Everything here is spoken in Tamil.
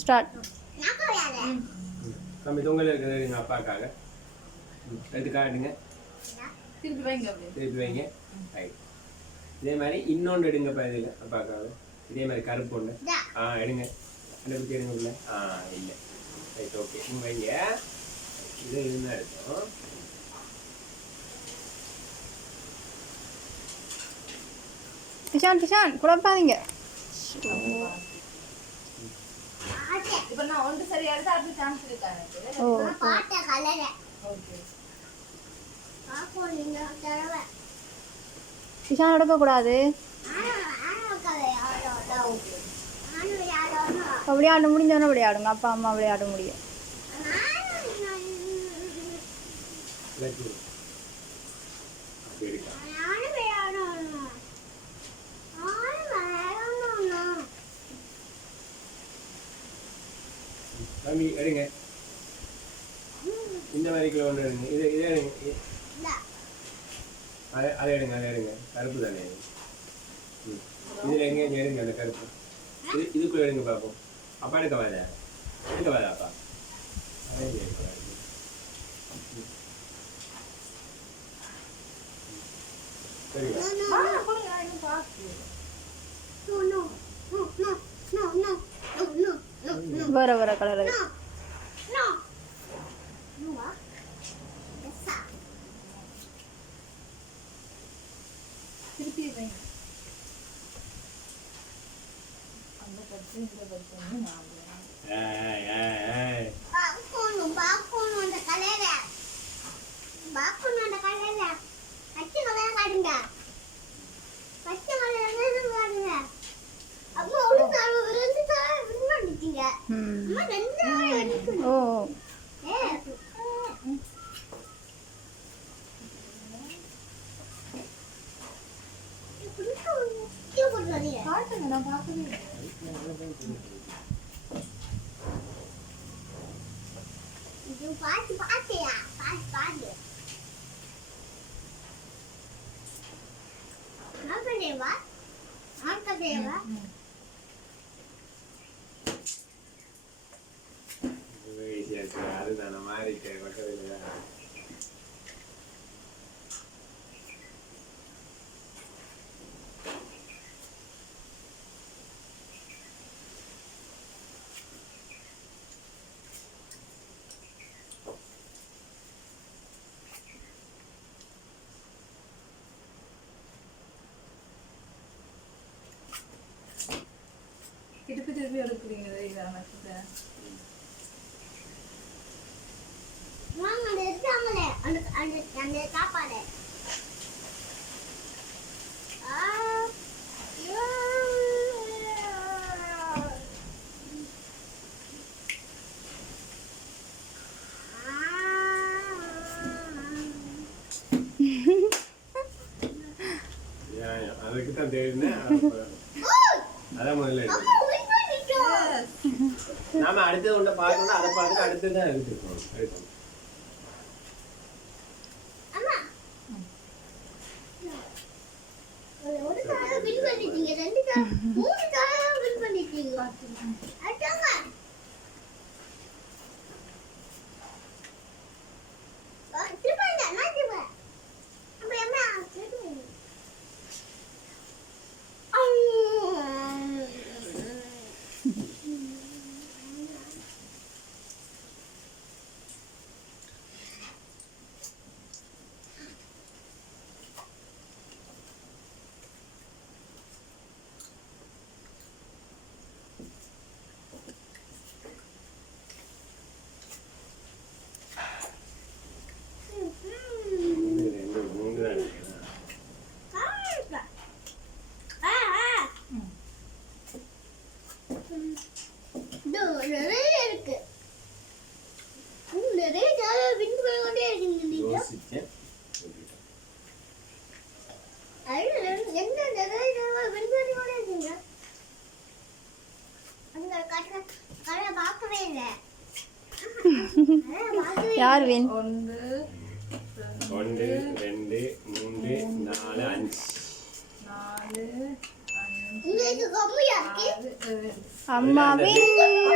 ஸ்டார்ட். தம்பி தொங்கல் இருக்குது எங்கள் அப்பாக்காக எடுத்து காட்டுங்க. திருப்பி வைங்க. திருப்பி வைங்க. ரைட். இதே மாதிரி இன்னொன்று எடுங்கப்பா. இதில் அப்பாக்காக இதே மாதிரி கருப்பு ஒன்று எடுங்க. அந்த பற்றி எடுங்க இல்லை. இல்லை. ரைட். ஓகே. நீங்கள் வைங்க. இது இதுதான் எடுத்தோம். கிஷான் கிஷான் குழப்பாதீங்க. இப்போ நான் ஒன்று சரியா எடுத்தா அடுத்த சான்ஸ் இருக்கானே. ஓ பாட்ட கலர ஓகே. பாப்போ நீங்க தரவ கிஷான் எடுக்க கூடாது. விளையாட முடிஞ்சவன விளையாடுங்க. அப்பா அம்மா விளையாட முடியும். தம்பி எடுங்க. இந்த மாதிரி கிலோ ஒன்று எடுங்க. இது இதே எடுங்க. அதை எடுங்க. அதை எடுங்க. கருப்பு தானே. இதில் எங்கே எடுங்க அந்த கருப்பு. இதுக்குள்ள எடுங்க பார்ப்போம். அப்பா எடுக்க வாதா. எடுக்க வாதா அப்பா. அதே எடுக்க வாங்க. சரிங்களா? வேற வேற கலர். திருப்பி வைங்க. அந்த பச்சை இந்த பச்சை நான் ஓ காட்டுங்க. நான் பார்க்கவே இல்லை. பாட்டு பாட்டியா பாட்டு பாடு தேவா தேவா அதுதான மாறிட்டு பக்கத்துல திருப்பி திருப்பி எடுக்கிறீங்க. இதான அந்த சாப்பாடு அதுக்கு தான் தெரியுது. அதான் முதல்ல எடுக்கணும். நாம அடுத்தது ஒன்றை பார்க்கணும்னா அதை பார்த்துட்டு அடுத்தது தான் எடுத்துக்கணும். யார் வின்? 1 2 3 4 5 அம்மா வின்.